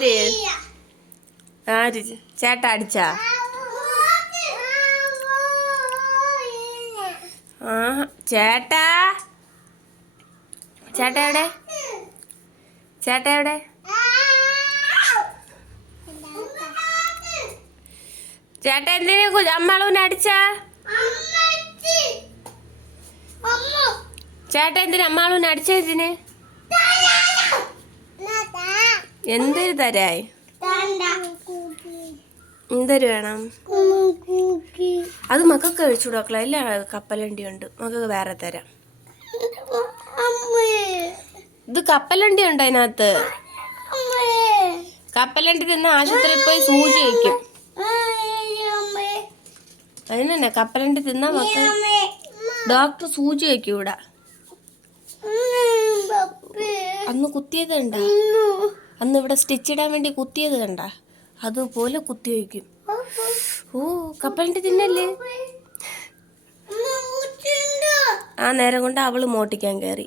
ആര് ആര് ചേട്ടാ അടിച്ചാ? ആ ചേട്ടാ ചേട്ടാ എവിടെ? ചേട്ടാ എവിടെ? ചേട്ടാ എന്തിനാ അമ്മാളൂനെ അടിച്ചാ? ചേട്ടാ എന്തിനാ അമ്മാളൂനെ അടിച്ചതിന്? എന്തൊരു തരായി? എന്തൊരു വേണം? അത് മക്കൾക്ക് കഴിച്ചുകൂടാക്കള. എല്ലാ കപ്പലണ്ടി ഉണ്ട്, മക്കൾക്ക് വേറെ തരാം. ഇത് കപ്പലണ്ടി ഉണ്ട് അതിനകത്ത്. കപ്പലണ്ടി തിന്ന ആശുപത്രിയിൽ പോയി സൂചി വയ്ക്കും. അതിനെന്നെ കപ്പലണ്ടി തിന്നാ മക്കൾ ഡോക്ടർ സൂചി വയ്ക്കും ഇവിടെ. അന്ന് കുത്തിയത് കണ്ട? അന്ന് ഇവിടെ സ്റ്റിച്ച് ഇടാൻ വേണ്ടി കുത്തിയത് കണ്ട? അതുപോലെ കുത്തി വയ്ക്കും. ഓ കപ്പലണ്ടി തിന്നല്ലേ? ആ നേരം കൊണ്ട് അവള് മോട്ടിക്കാൻ കയറി.